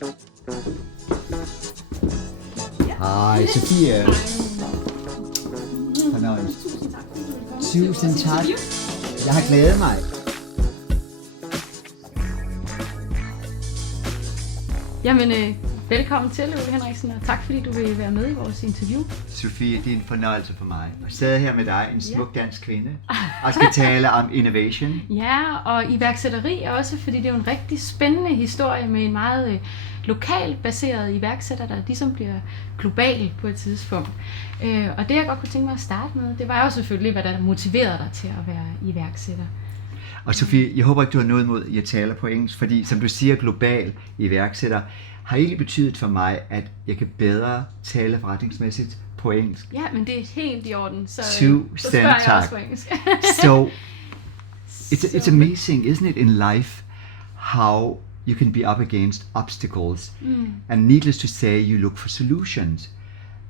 Hej, Sofie. Fornøjelse. Tusind tak. Jeg har glædet mig. Jamen, velkommen til, Ole Henriksen, og tak fordi du vil være med i vores interview. Sofie, det er en fornøjelse for mig at sidde her med dig, en smuk dansk kvinde, og skal tale om innovation. Ja, og iværksætteri også, fordi det er jo en rigtig spændende historie med en meget lokalt baseret iværksætter, der ligesom bliver global på et tidspunkt. Og det jeg godt kunne tænke mig at starte med, det var jo selvfølgelig, hvad der motiverede dig til at være iværksætter. Og Sofie, jeg håber ikke, du har noget imod, at jeg taler på engelsk, fordi som du siger, global iværksætter har ikke betydet for mig, at jeg kan bedre tale forretningsmæssigt på engelsk. Ja, men det er helt i orden, så spørger jeg også på engelsk. So, it's amazing, isn't it, in life, how you can be up against obstacles, and needless to say, you look for solutions.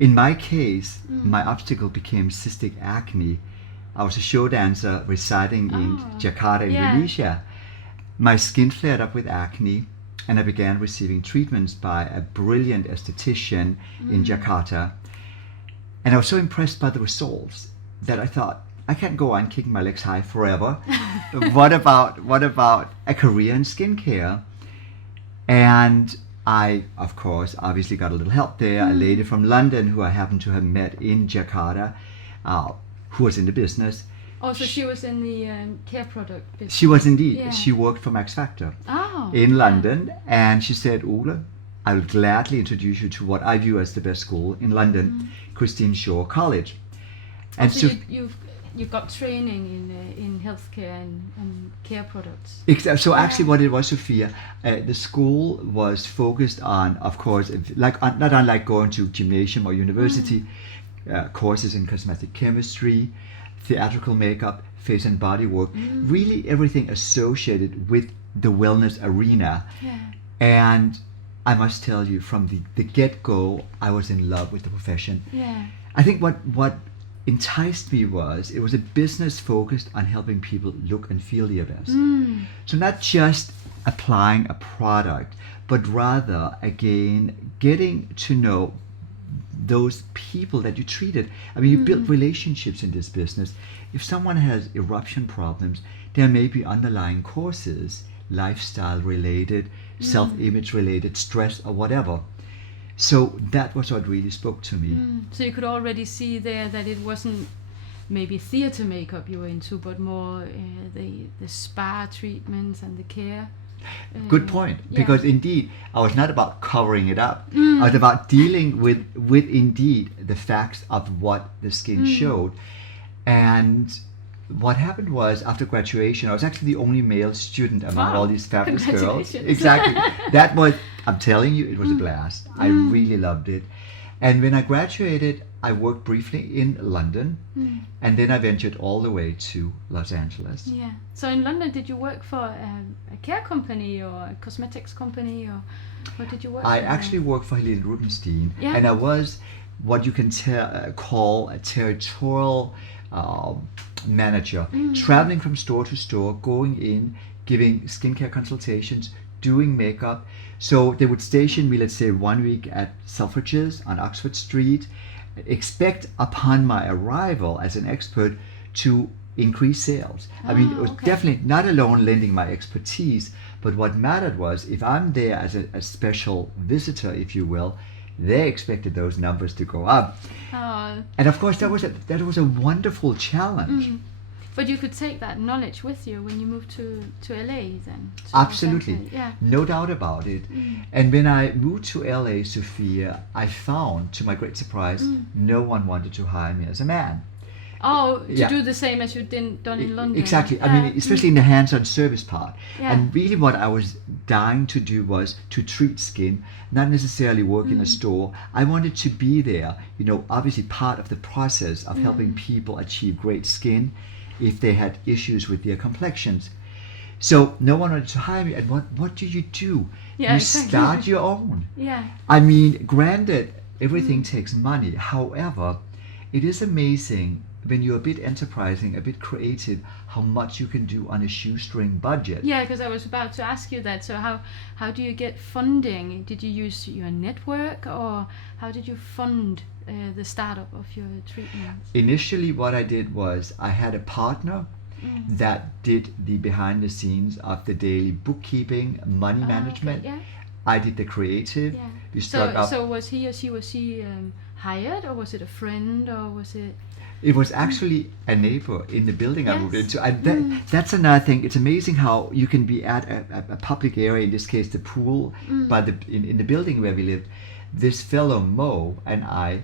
In my case, my obstacle became cystic acne. I was a show dancer residing in Jakarta, Indonesia. My skin flared up with acne, and I began receiving treatments by a brilliant esthetician in Jakarta. And I was so impressed by the results that I thought, I can't go on kicking my legs high forever. What about a career in skincare? And I, of course, obviously got a little help there. A lady from London who I happened to have met in Jakarta, who was in the business. Oh, so she was in the care product business. She was indeed. Yeah. She worked for Max Factor in London, and she said, Ole, I will gladly introduce you to what I view as the best school in London, Christine Shaw College. And so you got training in healthcare and care products. So actually what it was, Sophia, the school was focused on, of course, not unlike going to gymnasium or university, courses in cosmetic chemistry, theatrical makeup, face and body work, really everything associated with the wellness arena. Yeah. And I must tell you, from the get-go, I was in love with the profession. Yeah. I think what enticed me it was a business focused on helping people look and feel their best. So not just applying a product, but rather, again, getting to know those people that you treated. I mean, you build relationships in this business. If someone has eruption problems, there may be underlying causes, lifestyle related, self-image related, stress or whatever. So that was what really spoke to me. So you could already see there that it wasn't maybe theater makeup you were into, but more the spa treatments and the care. Good point, because indeed I was not about covering it up. I was about dealing with indeed the facts of what the skin showed. And what happened was, after graduation, I was actually the only male student among all these fabulous girls. Exactly. That was, I'm telling you, it was a blast. I really loved it. And when I graduated, I worked briefly in London, and then I ventured all the way to Los Angeles. Yeah. So in London, did you work for a care company or a cosmetics company, or what did you work for? I actually worked for Helene Rubinstein, and I was what you can call a territorial manager, traveling from store to store, going in, giving skincare consultations, doing makeup. So they would station me, let's say, 1 week at Selfridges on Oxford Street, expect upon my arrival as an expert to increase sales. I mean, it was definitely not alone lending my expertise, but what mattered was, if I'm there as a special visitor, if you will, they expected those numbers to go up. And of course, that was a wonderful challenge. But you could take that knowledge with you when you moved to LA then? Absolutely. No doubt about it. And when I moved to LA, Sophia, I found, to my great surprise, no one wanted to hire me as a man. Oh, to do the same as you done in London. Exactly. I mean, especially in the hands-on service part. And really what I was dying to do was to treat skin, not necessarily work in a store. I wanted to be there, obviously part of the process of helping people achieve great skin if they had issues with their complexions. So no one wanted to hire me. And what do? You start your own. I mean, granted, everything takes money. However, it is amazing when you're a bit enterprising, a bit creative, how much you can do on a shoestring budget. Yeah, because I was about to ask you that. So how do you get funding? Did you use your network, or how did you fund the startup of your treatments? Initially, what I did was I had a partner that did the behind the scenes of the daily bookkeeping, money management. Okay, I did the creative. yeah. We struck up. So was he or she hired, or was it a friend, or was it? It was actually a neighbor in the building I moved Yes. into. That's another thing. It's amazing how you can be at a public area, in this case the pool, but in the building where we lived. This fellow Mo and I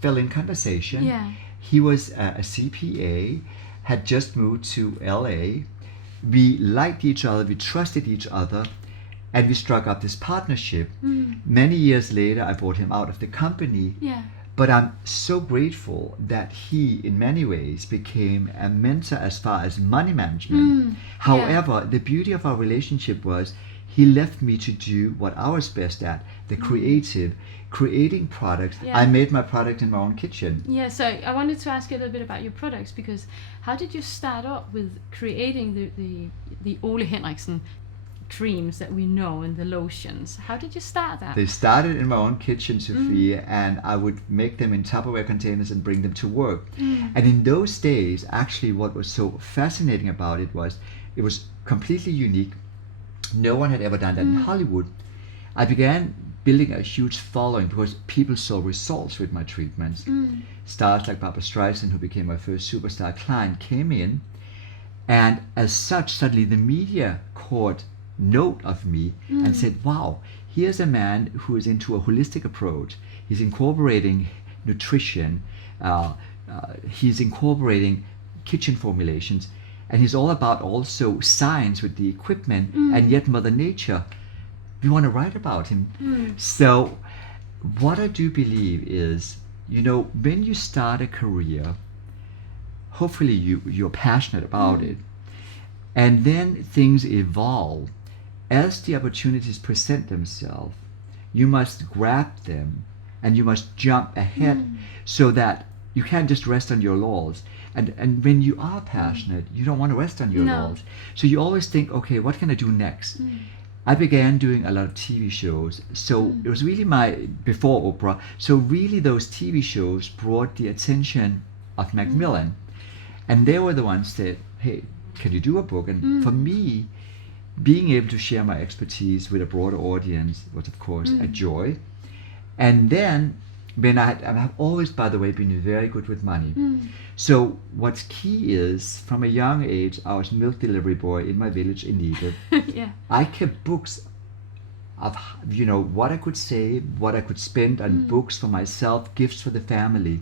fell in conversation. Yeah. He was a CPA, had just moved to LA. We liked each other, we trusted each other, and we struck up this partnership. Many years later, I brought him out of the company. Yeah. But I'm so grateful that he, in many ways, became a mentor as far as money management. However, the beauty of our relationship was he left me to do what I was best at, the creative, creating products. Yeah. I made my product in my own kitchen. Yeah, so I wanted to ask you a little bit about your products, because how did you start up with creating the Ole Henriksen creams that we know and the lotions? How did you start that? They started in my own kitchen, Sophia, and I would make them in Tupperware containers and bring them to work. And in those days, actually what was so fascinating about it was completely unique. No one had ever done that in Hollywood. I began building a huge following because people saw results with my treatments. Stars like Barbra Streisand, who became my first superstar client, came in, and as such, suddenly the media caught note of me and said, wow, here's a man who is into a holistic approach. He's incorporating nutrition, he's incorporating kitchen formulations, and he's all about also science with the equipment, and yet Mother Nature. We want to write about him. So what I do believe is, when you start a career, hopefully you're passionate about it, and then things evolve. As the opportunities present themselves, you must grab them and you must jump ahead so that you can't just rest on your laurels. And when you are passionate, you don't want to rest on your laurels. So you always think, okay, what can I do next? I began doing a lot of TV shows. So it was really before Oprah. So really those TV shows brought the attention of Macmillan. And they were the ones that, hey, can you do a book? And for me, being able to share my expertise with a broader audience was, of course, a joy. And then, when I have always, by the way, been very good with money. So what's key is, from a young age, I was milk delivery boy in my village in Egypt. I kept books of, what I could save, what I could spend on books for myself, gifts for the family.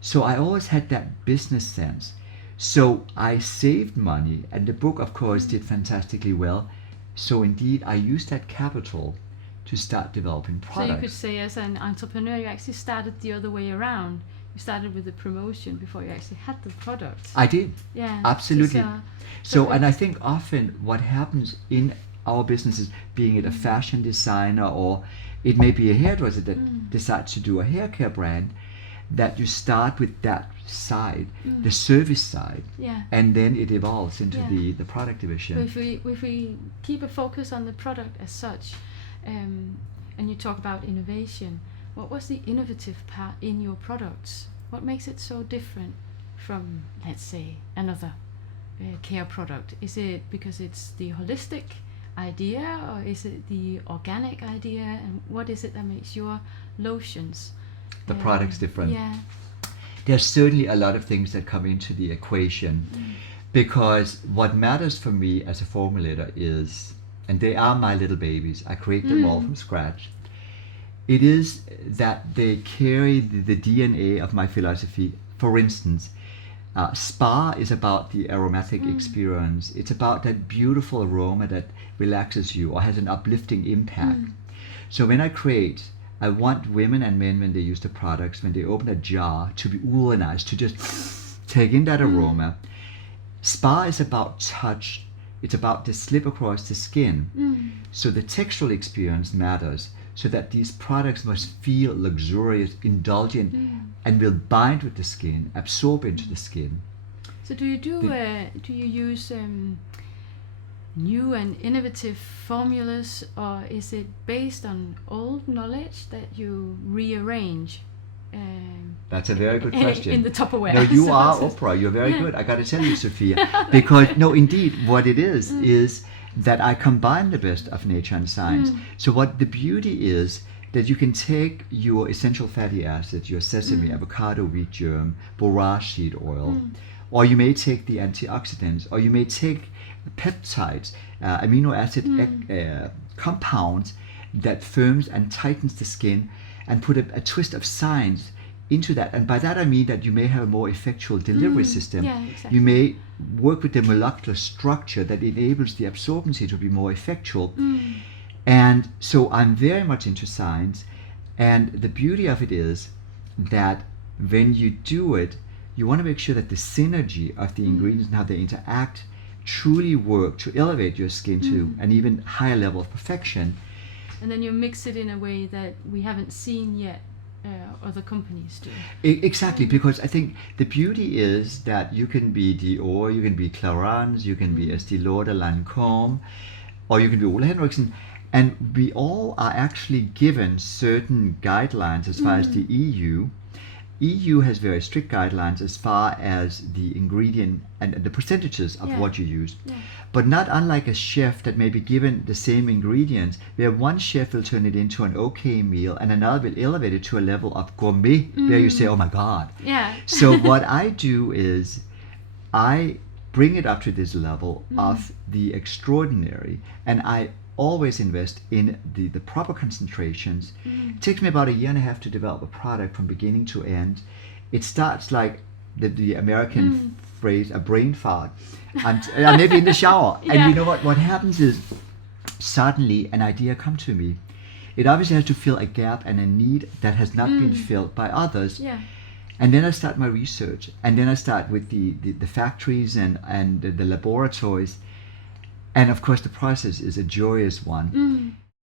So I always had that business sense. So I saved money, and the book, of course, did fantastically well. So indeed, I used that capital to start developing products. So you could say, as an entrepreneur, you actually started the other way around. You started with the promotion before you actually had the product. I did. Yeah. Absolutely. And I think often what happens in our businesses, being it a fashion designer, or it may be a hairdresser that decides to do a hair care brand, that you start with that side, the service side, and then it evolves into the product division. But if we keep a focus on the product as such, and you talk about innovation, what was the innovative part in your products? What makes it so different from, let's say, another care product? Is it because it's the holistic idea, or is it the organic idea? And what is it that makes your lotions the product's different? Yeah. There's certainly a lot of things that come into the equation, because what matters for me as a formulator is, and they are my little babies, I create them all from scratch, it is that they carry the DNA of my philosophy. For instance, spa is about the aromatic experience. It's about that beautiful aroma that relaxes you or has an uplifting impact. So when I create, I want women and men, when they use the products, when they open a jar, to be oolonized, to just take in that aroma. Spa is about touch. It's about the slip across the skin. So the textural experience matters. so that these products must feel luxurious, indulgent, and will bind with the skin, absorb into the skin. So do you use new and innovative formulas, or is it based on old knowledge that you rearrange? That's a very good question. In the Tupperware. No, you are Oprah. You're very good. I got to tell you, Sophia, because no, indeed, what it is that I combine the best of nature and science. So what the beauty is that you can take your essential fatty acids, your sesame, avocado, wheat germ, borage seed oil, or you may take the antioxidants, or you may take peptides, amino acid compounds that firms and tightens the skin, and put a twist of science into that. And by that I mean that you may have a more effectual delivery system. Yeah, exactly. You may work with the molecular structure that enables the absorbency to be more effectual. And so I'm very much into science, and the beauty of it is that when you do it, you want to make sure that the synergy of the ingredients and how they interact truly work to elevate your skin to an even higher level of perfection. And then you mix it in a way that we haven't seen yet other companies do. Exactly, because I think the beauty is that you can be Dior, you can be Clarins, you can be Estée Lauder, Lancôme, or you can be Ole Henriksen, and we all are actually given certain guidelines as far as the EU. EU has very strict guidelines as far as the ingredient and the percentages of what you use. But not unlike a chef that may be given the same ingredients, where one chef will turn it into an okay meal and another will elevate it to a level of gourmet, where you say, oh my God. Yeah. So what I do is I bring it up to this level of the extraordinary, and I always invest in the proper concentrations. It takes me about 1.5 years to develop a product from beginning to end. It starts like the American phrase, a brain fart, and maybe in the shower. And you know what happens is suddenly an idea comes to me. It obviously has to fill a gap and a need that has not been filled by others. Yeah. And then I start my research, and then I start with the factories and the laboratories. And of course, the process is a joyous one.